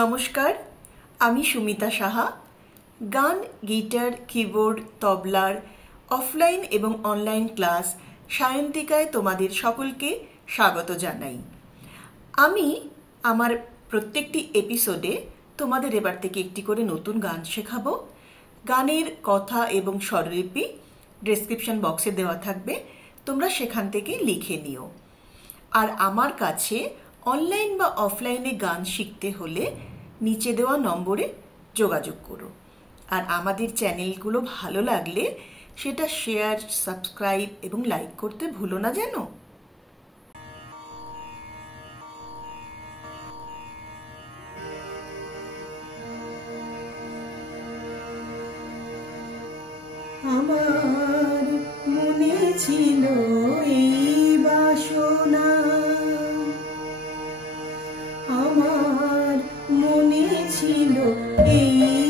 নমস্কার, আমি সুমিতা সাহা। গান, গিটার, কিবোর্ড, তবলার অফলাইন এবং অনলাইন ক্লাস সায়ন্তিকায় তোমাদের সকলকে স্বাগত জানাই। আমি আমার প্রত্যেকটি এপিসোডে তোমাদের এবার থেকে একটি করে নতুন গান শেখাবো। গানের কথা এবং স্বরলিপি ডেসক্রিপশন বক্সে দেওয়া থাকবে, তোমরা সেখান থেকে লিখে নিও। আর আমার কাছে অনলাইন বা অফলাইনে গান শিখতে হলে নিচে দেওয়া নম্বরে যোগাযোগ করো। আর আমাদের চ্যানেলগুলো ভালো লাগলে সেটা শেয়ার, সাবস্ক্রাইব এবং লাইক করতে ভুলো না যেন। আমার মনে ছিল এই বাসনা, আমার মনে ছিল এই